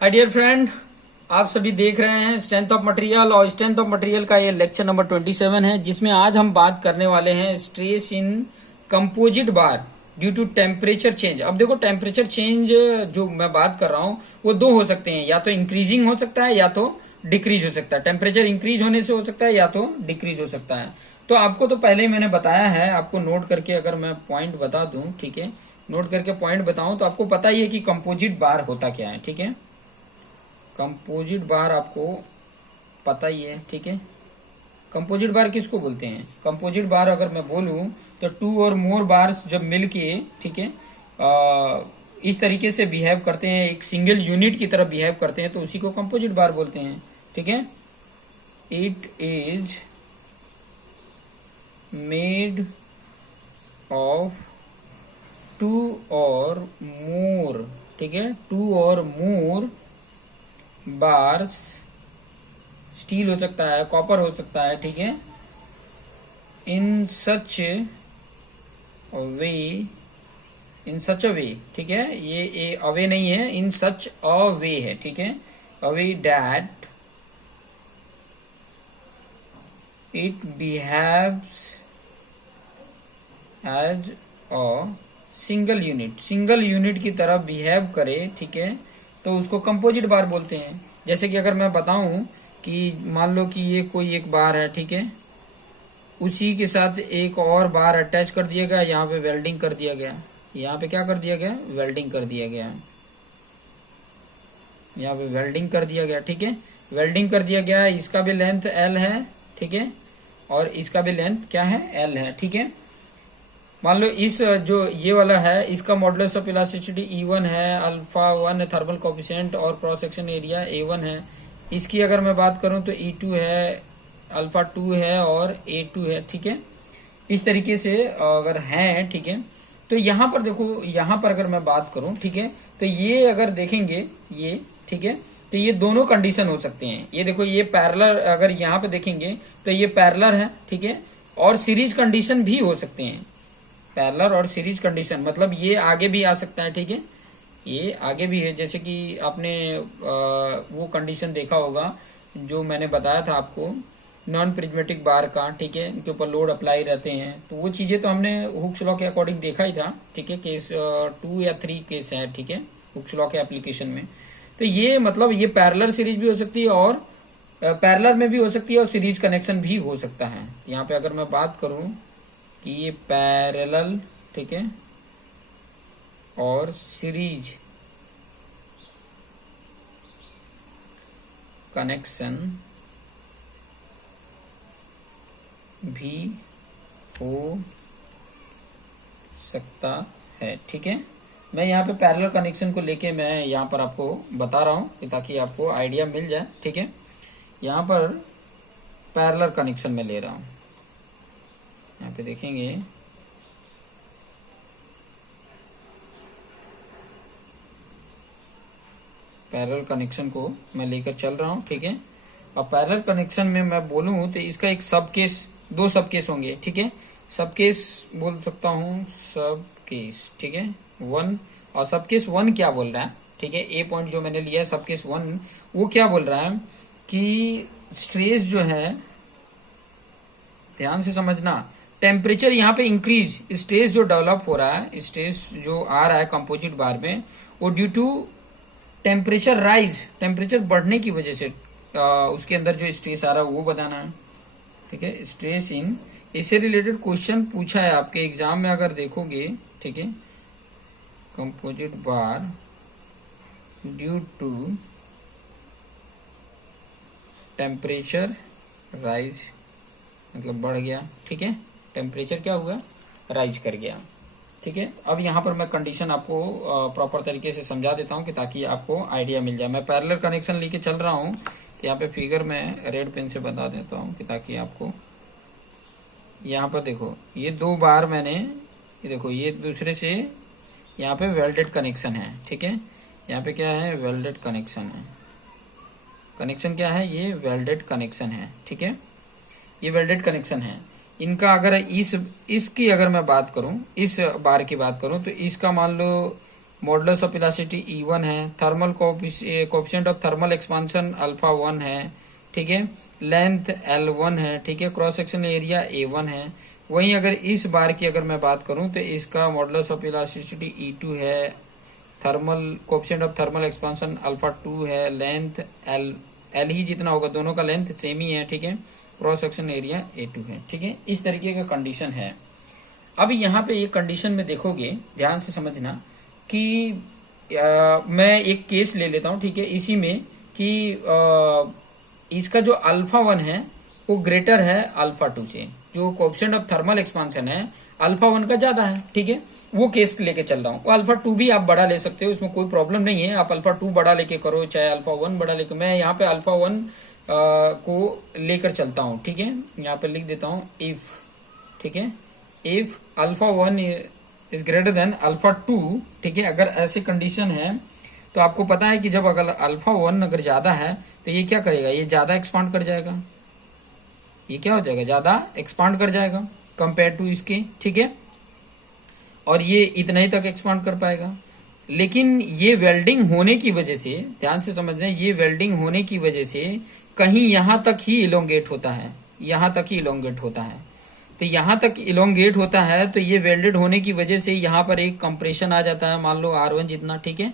Hi dear friend, आप सभी देख रहे हैं स्ट्रेंथ ऑफ मटेरियल और स्ट्रेंथ ऑफ मटेरियल का ये लेक्चर नंबर 27 है, जिसमें आज हम बात करने वाले हैं stress in composite bar due to temperature change. अब देखो, टेम्परेचर चेंज जो मैं बात कर रहा हूं वो दो हो सकते हैं, या तो इंक्रीजिंग हो सकता है या तो डिक्रीज हो सकता है। टेम्परेचर इंक्रीज होने से हो सकता है या तो डिक्रीज हो सकता है। तो आपको तो पहले ही मैंने बताया है, आपको नोट करके अगर मैं पॉइंट बता दूं, ठीक है, नोट करके पॉइंट बताऊं तो आपको पता ही है कि कंपोजिट बार होता क्या है। ठीक है, कंपोजिट बार आपको पता ही है। ठीक है, कंपोजिट बार किसको बोलते हैं? कंपोजिट बार अगर मैं बोलूं तो टू और मोर बार्स जब मिलके, ठीक है, इस तरीके से बिहेव करते हैं, एक सिंगल यूनिट की तरह बिहेव करते हैं, तो उसी को कंपोजिट बार बोलते हैं। ठीक है, it is made of two और मोर, ठीक है, टू और मोर बार्स, स्टील हो सकता है, कॉपर हो सकता है, ठीक है, इन सच वे, इन सच अ वे, ठीक है, ये अवे नहीं है, इन सच अ वे है, ठीक है, away that it behaves as a single unit, single unit की तरह बिहेव करे, ठीक है, तो उसको कंपोजिट बार बोलते हैं। जैसे कि अगर मैं बताऊं कि मान लो कि ये कोई एक बार है, ठीक है, उसी के साथ एक और बार अटैच कर दिया गया, यहाँ पे वेल्डिंग कर दिया गया, यहाँ पे क्या कर दिया गया? वेल्डिंग कर दिया गया, यहाँ पे वेल्डिंग कर दिया गया, ठीक है, वेल्डिंग कर दिया गया। इसका भी लेंथ एल है, ठीक है, और इसका भी लेंथ क्या है? एल है, ठीक है। मान लो इस जो ये वाला है, इसका मॉडुलस ऑफ इलास्टिसिटी E1 है, अल्फा 1 थर्मल कोफिशिएंट और क्रॉस सेक्शन एरिया A1 है। इसकी अगर मैं बात करूं तो E2 है, अल्फा 2 है और A2 है, ठीक है। इस तरीके से अगर है, ठीक है, तो यहां पर देखो, यहां पर अगर मैं बात करूं, ठीक है, तो ये अगर देखेंगे ये, ठीक है, तो ये दोनों कंडीशन हो सकते हैं। ये देखो, ये पैरेलल, अगर यहाँ पे देखेंगे तो ये पैरेलल है, ठीक है, और सीरीज कंडीशन भी हो सकते हैं। पैरेलल और सीरीज कंडीशन मतलब ये आगे भी आ सकता है, ठीक है, ये आगे भी है। जैसे कि आपने वो कंडीशन देखा होगा जो मैंने बताया था आपको, नॉन प्रिज्मेटिक बार का, ठीक है, इनके ऊपर लोड अप्लाई रहते हैं, तो वो चीजें तो हमने हुक्स लॉ के अकॉर्डिंग देखा ही था, ठीक है। केस 2 या 3 केस है, ठीक है, हुक्स लॉ के एप्लीकेशन में। तो ये मतलब ये पैरेलल सीरीज भी हो सकती है और पैरेलल में भी हो सकती है और सीरीज कनेक्शन भी हो सकता है। यहाँ पे अगर मैं बात करूं कि ये पैरेलल, ठीक है, और सीरीज कनेक्शन भी हो सकता है, ठीक है। मैं यहाँ पे पैरेलल कनेक्शन को लेके मैं यहाँ पर आपको बता रहा हूँ ताकि आपको आइडिया मिल जाए, ठीक है। यहाँ पर पैरेलल कनेक्शन में ले रहा हूँ, यहाँ पे देखेंगे पैरेलल कनेक्शन को मैं लेकर चल रहा हूँ, ठीक है। अब पैरेलल कनेक्शन में मैं बोलूँ तो इसका एक सब केस, दो सब केस होंगे, ठीक है, सब केस बोल सकता हूँ, सब केस, ठीक है, 1। और सब केस 1 क्या बोल रहा है, ठीक है, ए पॉइंट जो मैंने लिया है सब केस 1, वो क्या बोल रहा है कि स्ट्रेस जो है, ध्यान से समझना, टेम्परेचर यहाँ पे इंक्रीज, स्ट्रेस जो डेवलप हो रहा है, स्ट्रेस जो आ रहा है कंपोजिट बार में, वो due to temperature rise, temperature बढ़ने की वजह से उसके अंदर जो स्ट्रेस आ रहा है वो बताना है, ठीक है। स्ट्रेस इन, इससे रिलेटेड क्वेश्चन पूछा है आपके एग्जाम में, अगर देखोगे, ठीक है, composite bar due to temperature rise, मतलब बढ़ गया, ठीक है, टेम्परेचर क्या हुआ? राइज कर गया, ठीक है। अब यहाँ पर मैं कंडीशन आपको प्रॉपर तरीके से समझा देता हूँ कि ताकि आपको आइडिया मिल जाए। मैं पैरेलल कनेक्शन लेके चल रहा हूँ, यहाँ पे फिगर में रेड पेन से बता देता हूँ कि ताकि आपको, यहाँ पर देखो, ये दो बार मैंने, ये देखो, ये दूसरे से यहाँ पे वेल्डेड कनेक्शन है, ठीक है, यहाँ पे क्या है? वेल्डेड कनेक्शन है। कनेक्शन क्या है? ये वेल्डेड कनेक्शन है, ठीक है, ये वेल्डेड कनेक्शन है। इनका अगर इसकी अगर मैं बात करूं, इस बार की बात करूं, तो इसका मान लो मॉडुलस ऑफ इलास्टिसिटी E1 है, thermal coefficient of thermal expansion alpha 1 है, ठीक है, लेंथ L1 है, ठीक है, क्रॉस सेक्शन एरिया A1 है। वहीं अगर इस बार की अगर मैं बात करूं तो इसका मॉडुलस ऑफ इलास्टिसिटी E2 है, thermal coefficient of thermal expansion alpha 2 है, लेंथ L ही जितना होगा, दोनों का लेंथ सेम ही है, ठीक है, क्रॉस सेक्शन एरिया A2 है, ठीक है। इस तरीके का कंडीशन है। अब यहाँ पे ये कंडीशन में देखोगे, ध्यान से समझना कि मैं एक केस ले लेता हूँ, ठीक है, इसी में कि इसका जो अल्फा 1 है वो ग्रेटर है अल्फा 2 से, जो कोएफिशिएंट ऑफ थर्मल एक्सपांशन है अल्फा 1 का ज्यादा है, ठीक है, वो केस लेके चल रहा हूँ। वो अल्फा 2 भी आप बड़ा ले सकते हो, उसमें कोई प्रॉब्लम नहीं है, आप अल्फा 2 बड़ा लेके करो चाहे अल्फा 1 बड़ा लेके, मैं यहाँ पे अल्फा 1 को लेकर चलता हूँ, ठीक है। यहाँ पे लिख देता हूँ इफ, ठीक है, if alpha 1 is greater than alpha 2, ठीक है, अगर ऐसी कंडीशन है तो आपको पता है कि जब अगर अल्फा 1 अगर ज्यादा है तो ये क्या करेगा, ये ज्यादा एक्सपांड कर जाएगा, ये क्या हो जाएगा, ज्यादा एक्सपांड कर जाएगा कंपेयर टू इसके, ठीक है, और ये इतना ही तक एक्सपांड कर पाएगा। लेकिन ये वेल्डिंग होने की वजह से, ध्यान से समझ रहे हैं, ये वेल्डिंग होने की वजह से कहीं यहां तक ही इलोंगेट होता है, यहां तक ही इलोंगेट होता है। तो यहां तक इलोंगेट होता है तो ये वेल्डेड होने की वजह से यहां पर एक कंप्रेशन आ जाता है, मान लो R1 जितना, ठीक है,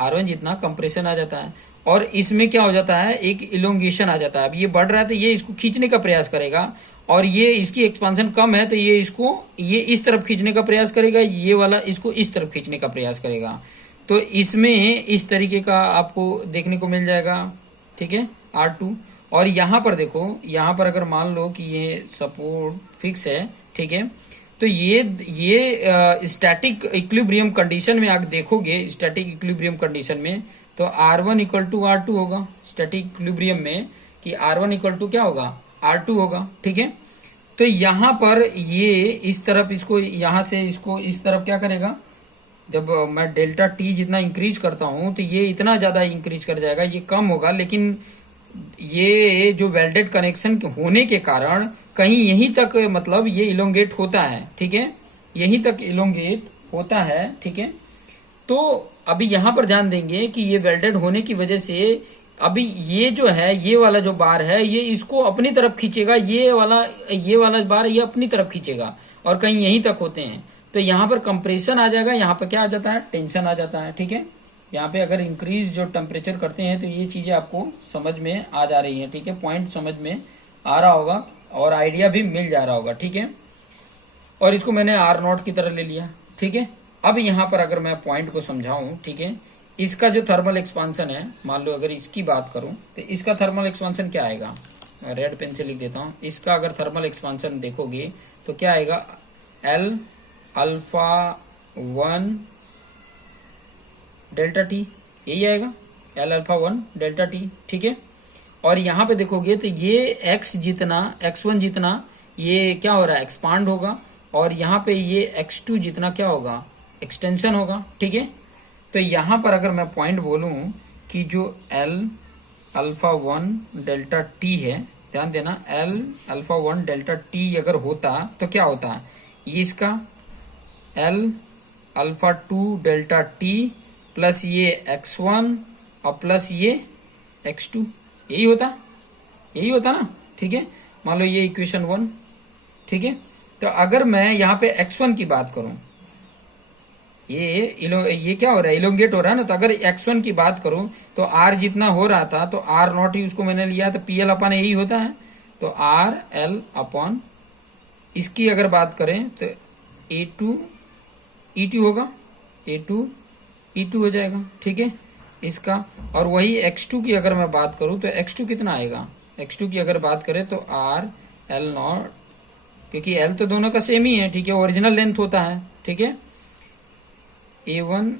R1 जितना कंप्रेशन आ जाता है, और इसमें क्या हो जाता है, एक इलोंगेशन आ जाता है। अब ये बढ़ रहा है तो ये इसको खींचने का प्रयास करेगा, और ये इसकी एक्सपांशन कम है तो ये इसको ये इस तरफ खींचने का प्रयास करेगा, ये वाला इसको इस तरफ खींचने का प्रयास करेगा। तो इसमें इस तरीके का आपको देखने को मिल जाएगा, ठीक है, R2। और यहां पर देखो, यहां पर अगर मान लो कि ये सपोर्ट फिक्स है, ठीक है, तो ये स्टैटिक इक्विलिब्रियम कंडीशन में आप देखोगे, स्टैटिक इक्विलिब्रियम कंडीशन में तो R1 इक्वल टू R2 होगा, स्टैटिक इक्विलिब्रियम में कि R1 इक्वल टू क्या होगा, R2 होगा, ठीक है। तो यहां पर ये इस तरफ इसको, यहां से इसको इस तरफ क्या करेगा, जब मैं डेल्टा टी जितना इंक्रीज करता हूं तो ये इतना ज्यादा इंक्रीज कर जाएगा, ये कम होगा, लेकिन ये जो वेल्डेड कनेक्शन होने के कारण कहीं यहीं तक, मतलब ये इलोंगेट होता है, ठीक है, यहीं तक इलोंगेट होता है, ठीक है। तो अभी यहां पर ध्यान देंगे कि ये वेल्डेड होने की वजह से अभी ये जो है, ये वाला जो बार है ये इसको अपनी तरफ खींचेगा, ये वाला बार ये अपनी तरफ खींचेगा, और कहीं यहीं तक होते हैं तो यहां पर कंप्रेशन आ जाएगा, यहां पर क्या आ जाता है, टेंशन आ जाता है, ठीक है। यहाँ पे अगर इंक्रीज जो टेम्परेचर करते हैं तो ये चीजें आपको समझ में आ जा रही हैं, ठीक है, पॉइंट समझ में आ रहा होगा और आइडिया भी मिल जा रहा होगा, ठीक है। और इसको मैंने R0 की तरह ले लिया, ठीक है। अब यहाँ पर अगर मैं पॉइंट को समझाऊं, ठीक है, इसका जो थर्मल एक्सपांशन है, मान लो अगर इसकी बात करूं तो इसका थर्मल एक्सपांशन क्या आएगा, मैं रेड पेन से लिख देता हूं, इसका अगर थर्मल एक्सपांशन देखोगे तो क्या आएगा, L अल्फा 1 डेल्टा टी, यही आएगा, L अल्फा 1 डेल्टा टी, ठीक है। और यहां पे देखोगे तो ये x जितना, x1 जितना ये क्या हो रहा है, एक्सपांड होगा, और यहाँ पे ये x2 जितना क्या होगा, एक्सटेंशन होगा, ठीक है। तो यहां पर अगर मैं पॉइंट बोलूं कि जो L अल्फा 1 डेल्टा टी है, ध्यान देना, L अल्फा 1 डेल्टा टी अगर होता तो क्या होता, ये इसका L alpha 2 delta T plus ये x1 और प्लस ये x2, यही होता ना, ठीक है। मान लो ये इक्वेशन 1, ठीक है। तो अगर मैं यहाँ पे x1 की बात करूं, ये क्या हो रहा है, इलोंगेट हो रहा है ना, तो अगर x1 की बात करूं तो R जितना हो रहा था तो R0 ही उसको मैंने लिया, तो PL अपन यही होता है, तो RL अपन, इसकी अगर बात करें तो A2 E2 होगा, A2 E2 हो जाएगा, ठीक है इसका। और वही x2 की अगर मैं बात करूं तो x2 कितना आएगा, x2 की अगर बात करें तो RL0, क्योंकि L तो दोनों का सेम ही है, ठीक है, ओरिजिनल लेंथ होता है, ठीक है। A1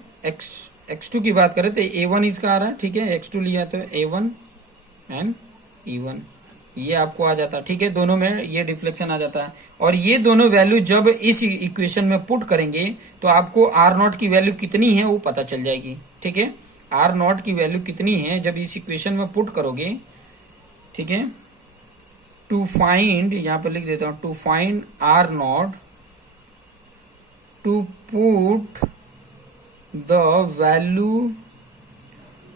x2 की बात करें तो A1 इसका आ रहा है, ठीक है, x2 लिया तो A1 एंड E1 ये आपको आ जाता है, ठीक है, दोनों में ये डिफ्लेक्शन आ जाता है। और ये दोनों वैल्यू जब इस इक्वेशन में पुट करेंगे तो आपको R0 की वैल्यू कितनी है वो पता चल जाएगी, ठीक है, R0 की वैल्यू कितनी है जब इस इक्वेशन में पुट करोगे, ठीक है। टू फाइंड, यहां पर लिख देता हूं, to find R0, to put the value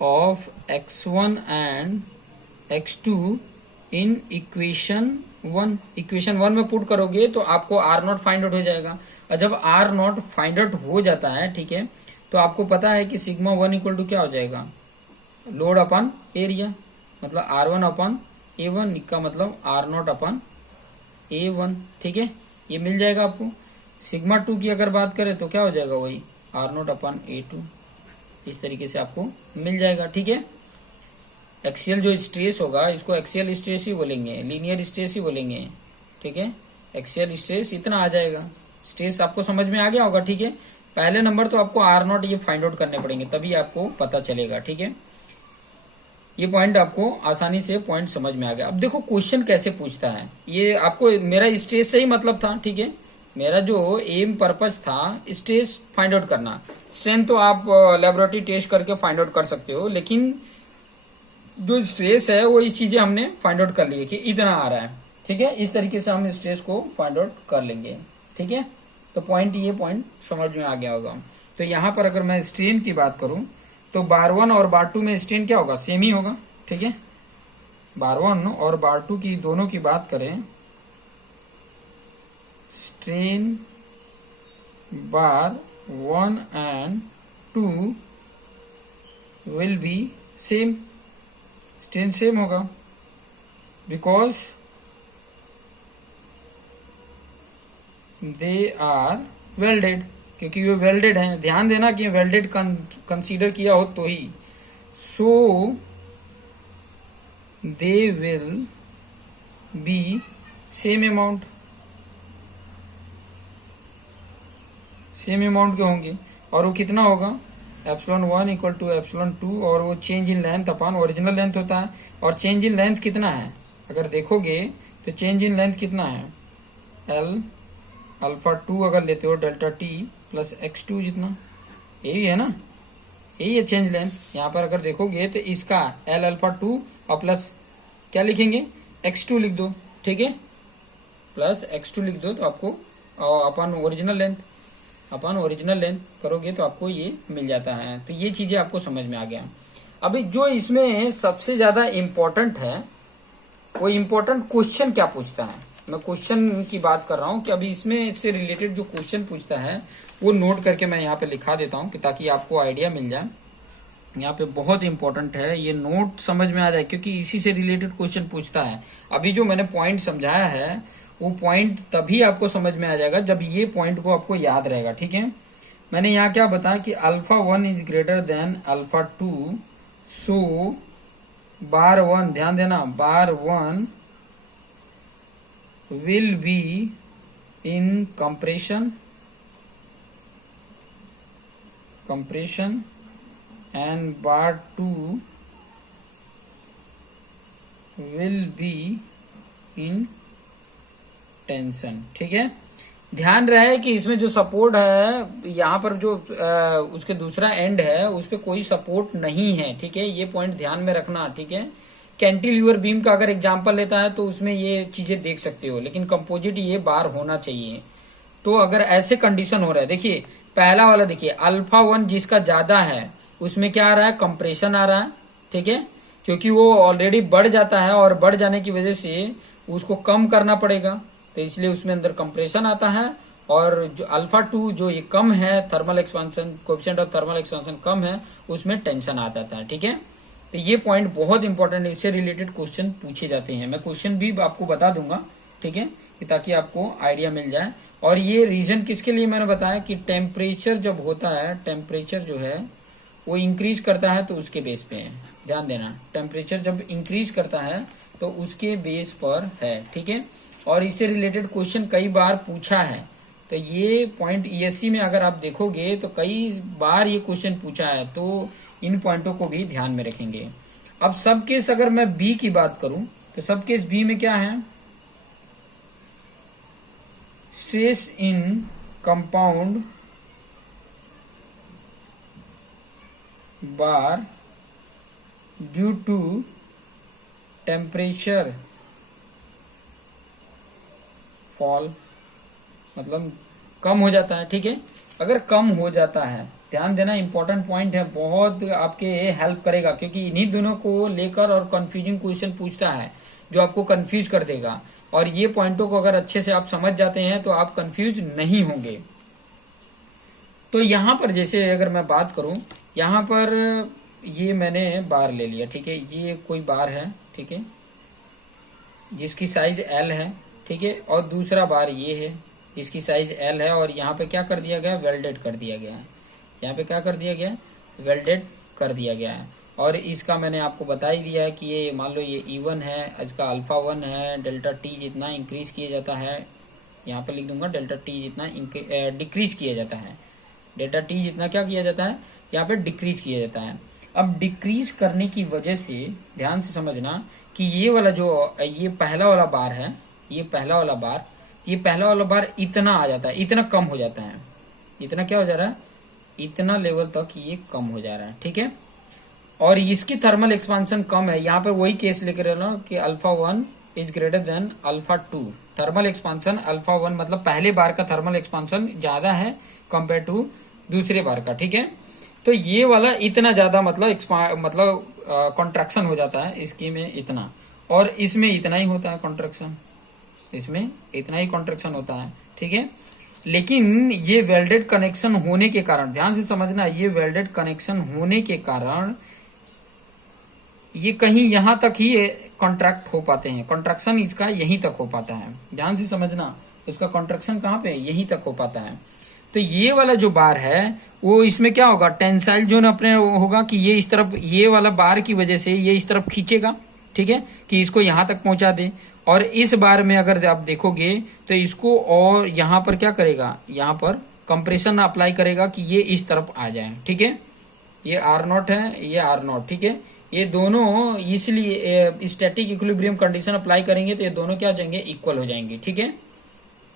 of x1 and x2 in equation one में पुट करोगे तो आपको आर नॉट फाइंड आउट हो जाएगा। और जब आर नॉट फाइंड आउट हो जाता है, ठीक है, तो आपको पता है कि सिग्मा वन इक्वल टू क्या हो जाएगा, लोड अपन एरिया, मतलब R1 अपन A1 का मतलब R0 अपन A1, ठीक है, ये मिल जाएगा आपको। सिग्मा 2 की अगर बात करें तो क्या हो जाएगा, वही R0 अपन A2, इस तरीके से आपको मिल जाएगा, ठीक है। एक्सियल जो स्ट्रेस होगा इसको एक्सियल स्ट्रेस ही बोलेंगे, लीनियर स्ट्रेस ही बोलेंगे, ठीक है। एक्सियल स्ट्रेस इतना आ जाएगा। स्ट्रेस आपको समझ में आ गया होगा, ठीक है। पहले नंबर तो आपको R0 ये फाइंड आउट करने पड़ेंगे, तभी आपको पता चलेगा, ठीक है। ये पॉइंट आपको आसानी से पॉइंट समझ में आ गया। अब देखो क्वेश्चन कैसे पूछता है, ये आपको मेरा स्ट्रेस से ही मतलब था, ठीक है। मेरा जो एम पर्पज था स्ट्रेस फाइंड आउट करना। स्ट्रेंथ तो आप लेबोरेटरी टेस्ट करके फाइंड आउट कर सकते हो, लेकिन जो स्ट्रेस है वो इस चीजें हमने फाइंड आउट कर लिए कि इतना आ रहा है, ठीक है। इस तरीके से हम स्ट्रेस को फाइंड आउट कर लेंगे, ठीक है। तो पॉइंट ये पॉइंट समझ में आ गया होगा। तो यहाँ पर अगर मैं स्ट्रेन की बात करूं तो बार 1 और बार 2 में स्ट्रेन क्या होगा, सेम ही होगा, ठीक है। बार 1 और बार 2 की दोनों की बात करें, strain bar 1 and 2 will be same, strain same होगा, बिकॉज दे आर वेल्डेड, क्योंकि ये वेल्डेड है। ध्यान देना कि वेल्डेड कंसीडर किया हो तो ही। So they will be same amount, same amount के होंगे। और वो कितना होगा, ε1 इक्वल टू ε2, और वो change in length upon original length होता है। और चेंज इन लेंथ कितना है, अगर देखोगे तो चेंज इन लेंथ कितना है, एल अल्फा 2 अगर लेते हो डेल्टा टी प्लस x2 जितना, यही है ना, यही है चेंज लेंथ। यहाँ पर अगर देखोगे तो इसका एल अल्फा 2 और प्लस क्या लिखेंगे, x2 लिख दो, ठीक है, प्लस x2 लिख दो तो आपको अपन ओरिजिनल लेंथ, अपन ओरिजिनल लेंथ करोगे तो आपको ये मिल जाता है। तो ये चीजें आपको समझ में आ गया। अभी जो इसमें सबसे ज्यादा इम्पोर्टेंट है वो इम्पोर्टेंट क्वेश्चन क्या पूछता है, मैं क्वेश्चन की बात कर रहा हूं कि अभी इसमें इससे रिलेटेड जो क्वेश्चन पूछता है वो नोट करके मैं यहाँ पे लिखा देता हूँ कि ताकि आपको आइडिया मिल जाए। यहाँ पे बहुत इंपॉर्टेंट है, ये नोट समझ में आ जाए क्योंकि इसी से रिलेटेड क्वेश्चन पूछता है। अभी जो मैंने पॉइंट समझाया है वो पॉइंट तभी आपको समझ में आ जाएगा जब ये पॉइंट को आपको याद रहेगा, ठीक है। मैंने यहाँ क्या बताया कि alpha 1 is greater than alpha 2, सो बार 1, ध्यान देना, बार 1 will be in compression and bar 2 will be in tension, ठीक है। ध्यान रहे कि इसमें जो सपोर्ट है यहाँ पर जो उसके दूसरा एंड है उस पर कोई सपोर्ट नहीं है, ठीक है, ये पॉइंट ध्यान में रखना, ठीक है। कैंटिलीवर बीम का अगर एग्जांपल लेता है तो उसमें ये चीजें देख सकते हो, लेकिन कंपोजिट ये बार होना चाहिए। तो अगर ऐसे कंडीशन हो रहा है, देखिए पहला वाला देखिए अल्फा 1 जिसका ज्यादा है उसमें क्या आ रहा है, कंप्रेशन आ रहा है, ठीक है, क्योंकि वो ऑलरेडी बढ़ जाता है और बढ़ जाने की वजह से उसको कम करना पड़ेगा, तो इसलिए उसमें अंदर कंप्रेशन आता है। और जो अल्फा 2 जो ये कम है, thermal expansion, coefficient of thermal expansion कम है, उसमें टेंशन आ जाता है, ठीक है। तो ये पॉइंट बहुत इंपॉर्टेंट है, इससे रिलेटेड क्वेश्चन पूछे जाते हैं। मैं क्वेश्चन भी आपको बता दूंगा, ठीक है, ताकि आपको आइडिया मिल जाए। और ये रीजन किसके लिए मैंने बताया कि टेम्परेचर जब होता है, टेम्परेचर जो है वो इंक्रीज करता है तो उसके बेस पे है, ध्यान देना, टेम्परेचर जब इंक्रीज करता है तो उसके बेस पर है, ठीक है। और इससे रिलेटेड क्वेश्चन कई बार पूछा है, तो ये पॉइंट ईएससी में अगर आप देखोगे तो कई बार ये क्वेश्चन पूछा है, तो इन पॉइंटों को भी ध्यान में रखेंगे। अब सब केस अगर मैं बी की बात करूं तो सब केस बी में क्या है, stress in compound bar due to temperature fall, मतलब कम हो जाता है, ठीक है। अगर कम हो जाता है, ध्यान देना, इंपॉर्टेंट पॉइंट है, बहुत आपके हेल्प करेगा, क्योंकि इन्हीं दोनों को लेकर और कंफ्यूजिंग क्वेश्चन पूछता है जो आपको कंफ्यूज कर देगा। और ये पॉइंटों को अगर अच्छे से आप समझ जाते हैं तो आप कंफ्यूज नहीं होंगे। तो यहां पर जैसे अगर मैं बात करूं, यहां पर ये मैंने बार ले लिया, ठीक है, ये कोई बार है, ठीक है, जिसकी साइज एल है, ठीक है, और दूसरा बार ये है, इसकी साइज एल है, और यहाँ पे क्या कर दिया गया, वेल्डेड कर दिया गया है। यहाँ पे क्या कर दिया गया, वेल्डेड कर दिया गया है। और इसका मैंने आपको बता ही दिया है कि ये मान लो ये E1 है, इसका अल्फा 1 है, डेल्टा टी जितना इंक्रीज किया जाता है, यहाँ पे लिख दूंगा डेल्टा टी जितना डिक्रीज किया जाता है, डेल्टा टी जितना क्या किया जाता है, यहाँ पे डिक्रीज किया जाता है। अब डिक्रीज करने की वजह से ध्यान से समझना कि ये वाला जो ये पहला वाला बार है, ये पहला वाला बार इतना आ जाता है, इतना कम हो जाता है, इतना क्या हो जा रहा है, इतना लेवल तक ये कम हो जा रहा है, ठीक है। और इसकी थर्मल एक्सपांशन कम है, यहाँ पर वही केस लेकर रहना कि alpha 1 is greater than alpha 2। Thermal expansion alpha 1 मतलब पहले बार का थर्मल एक्सपांशन ज्यादा है कंपेयर टू दूसरे बार का, ठीक है। तो ये वाला इतना ज्यादा मतलब कॉन्ट्रैक्शन हो जाता है इसकी में इतना, और इसमें इतना ही होता है कॉन्ट्रैक्शन, इसमें इतना ही कॉन्ट्रैक्शन होता है, ठीक है। लेकिन ये वेल्डेड कनेक्शन होने के कारण, ध्यान से समझना, ये वेल्डेड कनेक्शन होने के कारण ये कहीं यहां तक ही कॉन्ट्रैक्ट हो पाते हैं, कॉन्ट्रैक्शन इसका यहीं तक हो पाता है, ध्यान से समझना, उसका कॉन्ट्रैक्शन कहां पे, यहीं तक हो पाता है। तो ये वाला जो बार है वो इसमें क्या होगा, टेंसाइल जोन अपने होगा कि ये इस तरफ, ये वाला बार की वजह से ये इस तरफ खींचेगा, ठीक है, कि इसको यहां तक पहुंचा दे। और इस बार में अगर आप देखोगे तो इसको और यहां पर क्या करेगा, यहां पर कंप्रेशन अप्लाई करेगा कि ये इस तरफ आ जाए, ठीक है। ये R0 है, ये R0, ठीक है, ये दोनों इसलिए स्टैटिक इक्विलिब्रियम कंडीशन अप्लाई करेंगे तो ये दोनों क्या हो जाएंगे, इक्वल हो जाएंगे, ठीक है।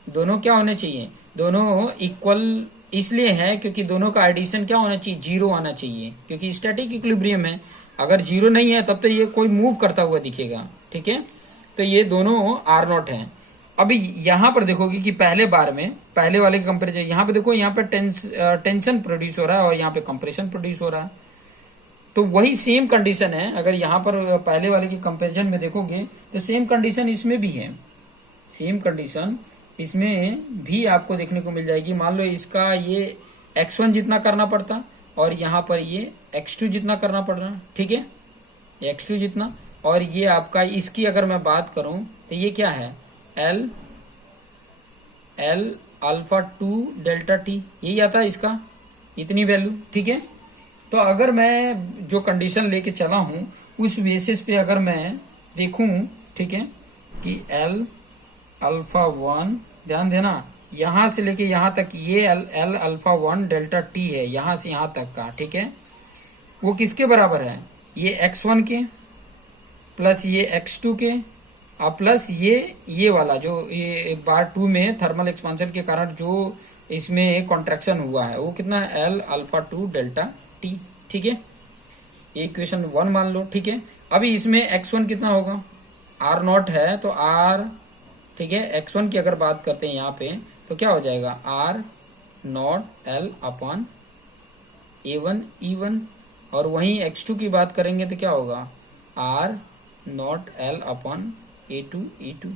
दोनों क्या होने चाहिए, दोनों इक्वल इसलिए है क्योंकि दोनों का एडिशन क्या होना चाहिए, 0 आना चाहिए, क्योंकि स्टैटिक इक्विलिब्रियम है। अगर 0 नहीं है तब तो ये कोई मूव करता हुआ दिखेगा, ठीक है। तो ये दोनों R0 है। अभी यहां पर देखोगे कि पहले बार में, पहले वाले के कंपेरिजन, यहाँ पे देखो, यहाँ पे टेंशन प्रोड्यूस हो रहा है और यहाँ पे कंप्रेशन प्रोड्यूस हो रहा है। तो वही सेम कंडीशन है, अगर यहाँ पर पहले वाले के कंपेरिजन में देखोगे तो सेम कंडीशन इसमें भी है, सेम कंडीशन इसमें भी आपको देखने को मिल जाएगी। मान लो इसका ये x1 जितना करना पड़ता और यहाँ पर ये x2 जितना करना पड़ रहा, ठीक है, x2 जितना। और ये आपका इसकी अगर मैं बात करूं तो ये क्या है, L अल्फा 2 डेल्टा टी, यही आता है इसका, इतनी वैल्यू, ठीक है। तो अगर मैं जो कंडीशन लेके चला हूं उस बेसिस पे अगर मैं देखूं, ठीक है, कि L अल्फा 1, ध्यान देना, यहां से लेके यहां तक ये L अल्फा 1 डेल्टा टी है, यहां से यहां तक का, ठीक है, वो किसके बराबर है, ये x1 के प्लस ये x2 के और प्लस ये वाला जो ये बार 2 में थर्मल एक्सपांशन के कारण जो इसमें कॉन्ट्रैक्शन हुआ है वो कितना है, L अल्फा 2 डेल्टा टी, ठीक है, इक्वेशन 1 मान लो, ठीक है। अभी इसमें x1 कितना होगा, R0 है तो R, ठीक है, x1 की अगर बात करते हैं यहाँ पे तो क्या हो जाएगा, R0 L upon A1 E1। और वहीं x2 की बात करेंगे तो क्या होगा, R0 L upon A2 E2।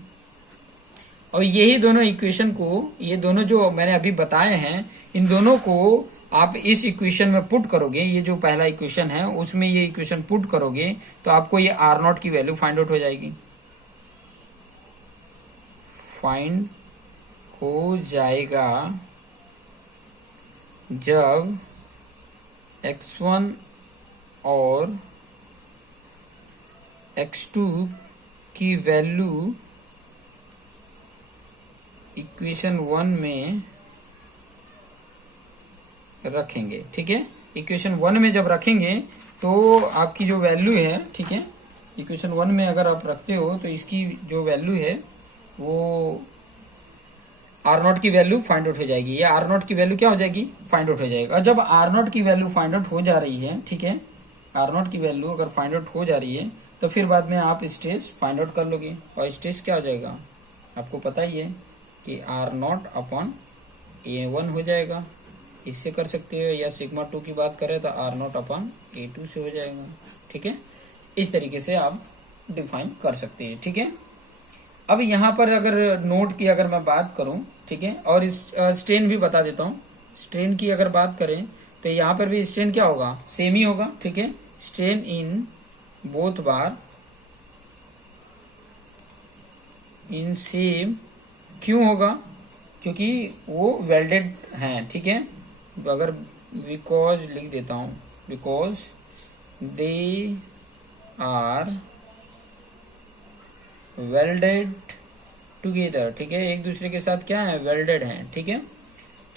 और यही दोनों इक्वेशन को, ये दोनों जो मैंने अभी बताए हैं, इन दोनों को आप इस इक्वेशन में पुट करोगे, ये जो पहला इक्वेशन है उसमें ये इक्वेशन पुट करोगे तो आपको ये R0 की वैल्यू फाइंड आउट हो जाएगी, फाइंड हो जाएगा जब x1 और x2 की वैल्यू इक्वेशन 1 में रखेंगे, ठीक है। इक्वेशन 1 में जब रखेंगे तो आपकी जो वैल्यू है, ठीक है, इक्वेशन 1 में अगर आप रखते हो तो इसकी जो वैल्यू है वो R0 की वैल्यू फाइंड आउट हो जाएगी, ये R0 की वैल्यू क्या हो जाएगी, फाइंड आउट हो जाएगा। जब R0 की वैल्यू फाइंड आउट हो जा रही है, ठीक है, R0 की वैल्यू अगर फाइंड आउट हो जा रही है तो फिर बाद में आप स्ट्रेस फाइंड आउट कर लोगे, और स्ट्रेस क्या हो जाएगा, आपको पता ही है कि R0 अपॉन A1 हो जाएगा, इससे कर सकते हो, या सिग्मा 2 की बात करें तो R0/A2 से हो जाएगा। ठीक है, इस तरीके से आप डिफाइन कर सकते हैं। ठीक है, अब यहाँ पर अगर नोट की अगर मैं बात करूं, ठीक है, और इस स्ट्रेन भी बता देता हूं। स्ट्रेन की अगर बात करें तो यहाँ पर भी स्ट्रेन क्या होगा, सेम ही होगा। ठीक है, strain in both bar in same, क्यों होगा, क्योंकि वो वेल्डेड हैं। ठीक है, अगर बिकॉज लिख देता हूं, because they are welded together. ठीक है, एक दूसरे के साथ क्या है, वेल्डेड हैं। ठीक है,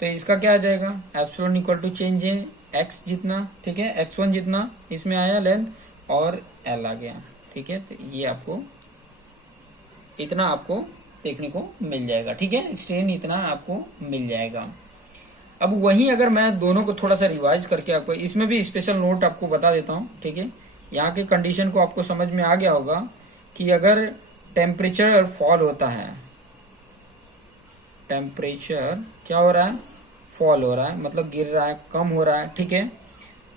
तो इसका क्या आ जाएगा, एप्सिलॉन इक्वल टू चेंज है एक्स जितना। ठीक है, x1 जितना इसमें आया लेंथ, और l आ गया। ठीक है, तो ये आपको इतना आपको देखने को मिल जाएगा। ठीक है, स्ट्रेन इतना आपको मिल जाएगा। अब वहीं अगर मैं दोनों को थोड़ा सा रिवाइज करके आपको इसमें भी स्पेशल नोट आपको बता देता हूं। ठीक है, यहाँ के कंडीशन को आपको समझ में आ गया होगा कि अगर टेम्परेचर फॉल होता है, टेम्परेचर क्या हो रहा है, फॉल हो रहा है, मतलब गिर रहा है, कम हो रहा है। ठीक है,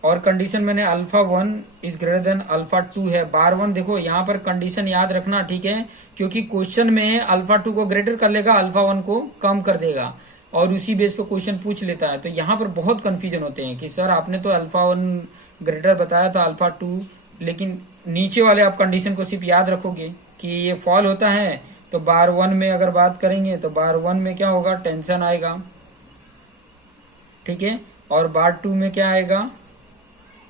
और कंडीशन मैंने α1 इज ग्रेटर देन α2 है। बार 1 देखो यहाँ पर कंडीशन याद रखना। ठीक है, क्योंकि क्वेश्चन में α2 को ग्रेटर कर लेगा, α1 को कम कर देगा, और उसी बेस पे क्वेश्चन पूछ लेता है। तो यहाँ पर बहुत कंफ्यूजन होते हैं कि सर आपने तो α1 ग्रेटर बताया था α2, लेकिन नीचे वाले आप कंडीशन को सिर्फ याद रखोगे कि ये फॉल होता है। तो बार 1 में अगर बात करेंगे तो बार 1 में क्या होगा, टेंशन आएगा। ठीक है, और बार 2 में क्या आएगा,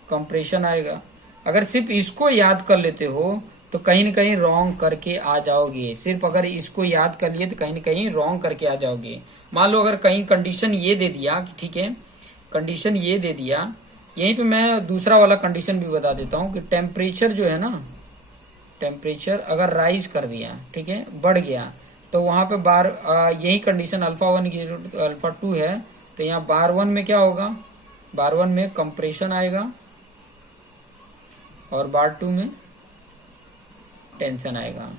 कंप्रेशन आएगा। अगर सिर्फ इसको याद कर लेते हो तो कहीं न कहीं रॉन्ग करके आ जाओगे। सिर्फ अगर इसको याद कर लिए तो कहीं न कहीं रॉन्ग करके आ जाओगे। मान लो अगर कहीं कंडीशन ये दे दिया, ठीक है, कंडीशन ये दे दिया, यहीं पे मैं दूसरा वाला कंडीशन भी बता देता हूं कि टेम्परेचर जो है ना, टेम्परेचर अगर राइज कर दिया, ठीक है, बढ़ गया, तो वहां पे बार यही कंडीशन α1 की α2 है, तो यहाँ बार 1 में क्या होगा, बार 1 में कंप्रेशन आएगा और बार 2 में टेंशन आएगा।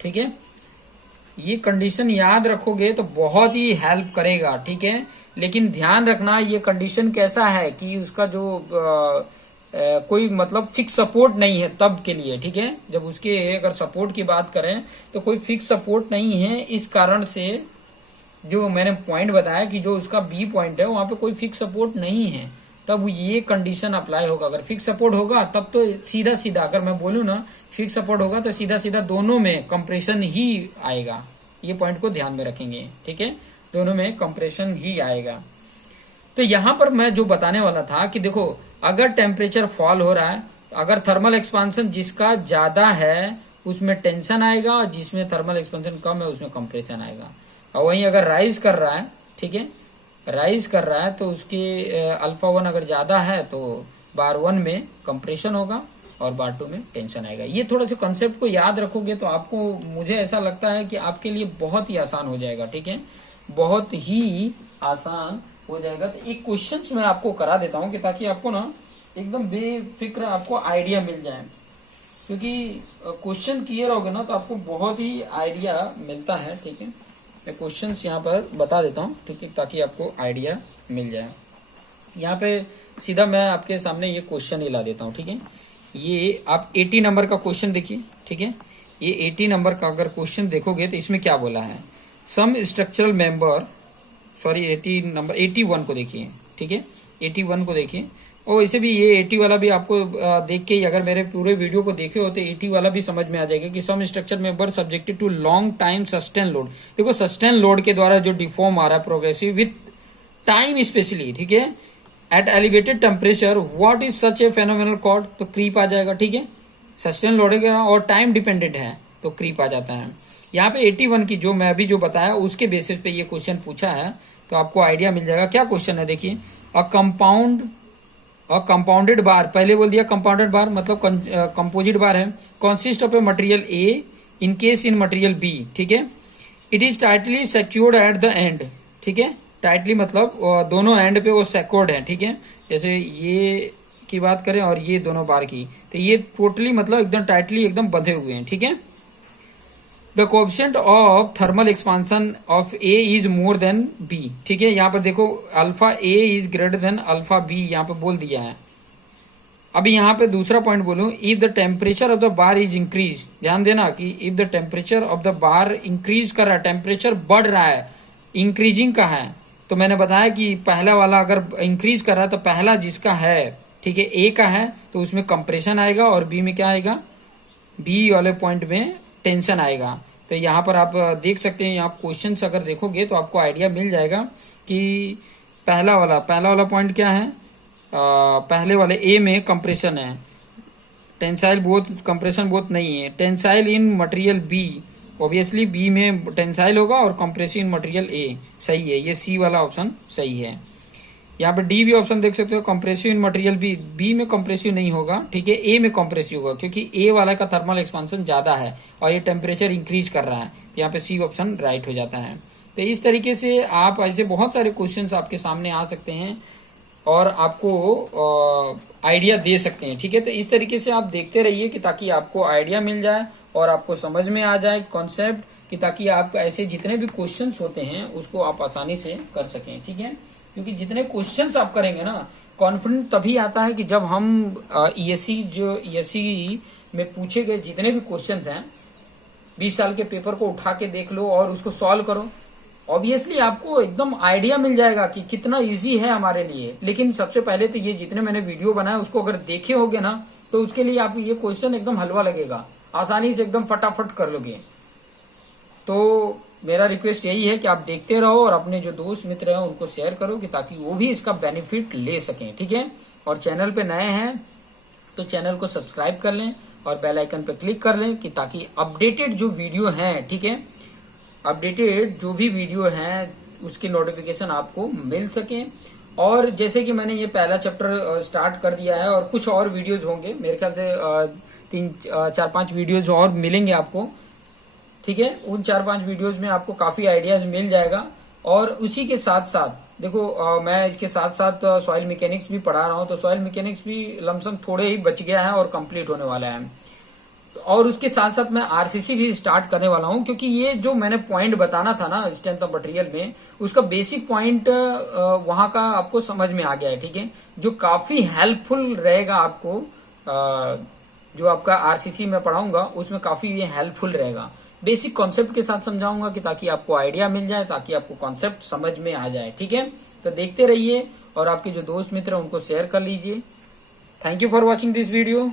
ठीक है, ये कंडीशन याद रखोगे तो बहुत ही हेल्प करेगा। ठीक है, लेकिन ध्यान रखना ये कंडीशन कैसा है कि उसका जो कोई मतलब फिक्स सपोर्ट नहीं है तब के लिए। ठीक है, जब उसके अगर सपोर्ट की बात करें तो कोई फिक्स सपोर्ट नहीं है। इस कारण से जो मैंने पॉइंट बताया कि जो उसका बी पॉइंट है वहां पे कोई फिक्स सपोर्ट नहीं है, तब ये कंडीशन अप्लाई होगा। अगर फिक्स सपोर्ट होगा तब तो सीधा सीधा, अगर मैं बोलूं ना फिक्स सपोर्ट होगा तो सीधा सीधा दोनों में कंप्रेशन ही आएगा। ये पॉइंट को ध्यान में रखेंगे। ठीक है, दोनों में कंप्रेशन ही आएगा। तो यहां पर मैं जो बताने वाला था कि देखो, अगर टेम्परेचर फॉल हो रहा है, अगर थर्मल एक्सपांशन जिसका ज्यादा है उसमें टेंशन आएगा, और जिसमें थर्मल एक्सपांशन कम है उसमें कंप्रेशन आएगा। और वहीं अगर राइज कर रहा है, ठीक है, राइज कर रहा है तो उसके α1 अगर ज्यादा है तो बार 1 में कंप्रेशन होगा और बार 2 में टेंशन आएगा। ये थोड़ा सा कंसेप्ट को याद रखोगे तो आपको, मुझे ऐसा लगता है कि आपके लिए बहुत ही आसान हो जाएगा। ठीक है, बहुत ही आसान हो जाएगा। तो एक क्वेश्चंस मैं आपको करा देता हूं कि ताकि आपको ना एकदम बेफिक्र आपको आइडिया मिल जाए, क्योंकि क्वेश्चन क्लियर होगा ना तो आपको बहुत ही आइडिया मिलता है। ठीक है, मैं क्वेश्चंस यहाँ पर बता देता हूँ, ठीक है, ताकि आपको आइडिया मिल जाए। यहाँ पे सीधा मैं आपके सामने ये क्वेश्चन ही ला देता हूँ। ठीक है, ये आप 80 नंबर का क्वेश्चन देखिए। ठीक है, ये 80 नंबर का अगर क्वेश्चन देखोगे तो इसमें क्या बोला है, सम स्ट्रक्चरल मेंबर, सॉरी 81 को देखिए। ठीक है, 81 को देखिए, और इसे भी ये 80 वाला भी आपको देख के ही, अगर मेरे पूरे वीडियो को देखे हो तो 80 वाला भी समझ में आ जाएगा कि some structure member subjected to long time sustain load. देखो, सस्टेन लोड के द्वारा जो डिफॉर्म आ रहा है प्रोग्रेसिव विथ टाइम स्पेशली, ठीक है, at elevated temperature, what is such a phenomenal called, तो क्रीप आ जाएगा। ठीक है, सस्टेन लोड है और टाइम डिपेंडेंट है तो क्रीप आ जाता है। यहाँ पे 81 की जो मैं अभी जो बताया उसके बेसिस पे ये क्वेश्चन पूछा है, तो आपको आइडिया मिल जाएगा। क्या क्वेश्चन है देखिए, कंपाउंडेड बार, पहले बोल दिया कंपाउंडेड बार मतलब कंपोजिट बार है, consist of a material A in case in material B. ठीक है, it is tightly secured at the end. ठीक है, टाइटली मतलब दोनों एंड पे वो सिक्योर्ड है। ठीक है, जैसे ये की बात करें और ये दोनों बार की, तो ये टोटली मतलब एकदम टाइटली एकदम बंधे हुए हैं। ठीक है, the coefficient of thermal expansion of A is more than B. ठीक है, यहाँ पर देखो alpha A is greater than alpha B यहाँ पे बोल दिया है। अभी यहाँ पे दूसरा पॉइंट बोलूं, if the temperature of the bar is increase, ध्यान देना कि if the temperature of the bar increase कर रहा है, टेम्परेचर बढ़ रहा है, इंक्रीजिंग का है, तो मैंने बताया कि पहला वाला अगर इंक्रीज कर रहा है तो पहला जिसका है, ठीक है, ए का है, तो उसमें कंप्रेशन आएगा और बी में क्या आएगा, बी वाले पॉइंट में टेंशन आएगा। तो यहाँ पर आप देख सकते हैं, आप क्वेश्चन अगर देखोगे तो आपको आइडिया मिल जाएगा कि पहला वाला पॉइंट क्या है। पहले वाले ए में कंप्रेशन है, टेंसाइल बोथ, कंप्रेशन बोथ नहीं है। टेंसाइल इन मटेरियल बी, ऑब्वियसली बी में टेंसाइल होगा और कंप्रेसिव इन मटेरियल ए, सही है, ये सी वाला ऑप्शन सही है। यहाँ पे डी भी ऑप्शन देख सकते हो, कंप्रेसिव इन मटेरियल बी, बी में कंप्रेसिव नहीं होगा, ठीक है, ए में कंप्रेसिव होगा, क्योंकि ए वाला का थर्मल एक्सपांशन ज्यादा है और ये टेम्परेचर इंक्रीज कर रहा है, यहाँ पे सी ऑप्शन राइट हो जाता है। तो इस तरीके से आप ऐसे बहुत सारे क्वेश्चन आपके सामने आ सकते हैं और आपको आइडिया दे सकते हैं। ठीक है, तो इस तरीके से आप देखते रहिए कि ताकि आपको आइडिया मिल जाए और आपको समझ में आ जाए कॉन्सेप्ट, कि ताकि आप ऐसे जितने भी क्वेश्चंस होते हैं उसको आप आसानी से कर सकें। ठीक है, क्योंकि जितने क्वेश्चंस आप करेंगे ना, कॉन्फिडेंस तभी आता है कि जब हम ईएससी में पूछे गए जितने भी क्वेश्चंस हैं 20 साल के पेपर को उठा के देख लो और उसको सॉल्व करो, ऑब्वियसली आपको एकदम आइडिया मिल जाएगा कि कितना इजी है हमारे लिए। लेकिन सबसे पहले तो ये जितने मैंने वीडियो बनाए उसको अगर देखे होगे ना, तो उसके लिए आप ये क्वेश्चन एकदम हलवा लगेगा, आसानी से एकदम फटाफट कर लोगे। तो मेरा रिक्वेस्ट यही है कि आप देखते रहो और अपने जो दोस्त मित्र हैं उनको शेयर करो, कि ताकि वो भी इसका बेनिफिट ले सकें। ठीक है, और चैनल पे नए हैं तो चैनल को सब्सक्राइब कर लें और बेल आइकन पे क्लिक कर लें, कि ताकि अपडेटेड जो वीडियो हैं, ठीक है, अपडेटेड जो भी वीडियो है उसकी नोटिफिकेशन आपको मिल सके। और जैसे कि मैंने ये पहला चैप्टर स्टार्ट कर दिया है और कुछ और वीडियोज होंगे, मेरे ख्याल से 4-5 वीडियोज और मिलेंगे आपको। ठीक है, उन 4-5 वीडियोज में आपको काफी आइडियाज मिल जाएगा। और उसी के साथ साथ देखो मैं इसके साथ साथ सॉइल मैकेनिक्स भी पढ़ा रहा हूँ, तो सॉइल मैकेनिक्स भी लमसम थोड़े ही बच गया है और कंप्लीट होने वाला है। और उसके साथ साथ मैं आरसीसी भी स्टार्ट करने वाला हूं, क्योंकि ये जो मैंने पॉइंट बताना था ना स्ट्रेंथ ऑफ मटेरियल में, उसका बेसिक पॉइंट वहां का आपको समझ में आ गया है। ठीक है, जो काफी हेल्पफुल रहेगा आपको, जो आपका आरसीसी में पढ़ाऊंगा उसमें काफी ये हेल्पफुल रहेगा। बेसिक कॉन्सेप्ट के साथ समझाऊंगा कि ताकि आपको आइडिया मिल जाए, ताकि आपको कॉन्सेप्ट समझ में आ जाए। ठीक है, तो देखते रहिए और आपके जो दोस्त मित्र हैं उनको शेयर कर लीजिए। Thank you for watching this video.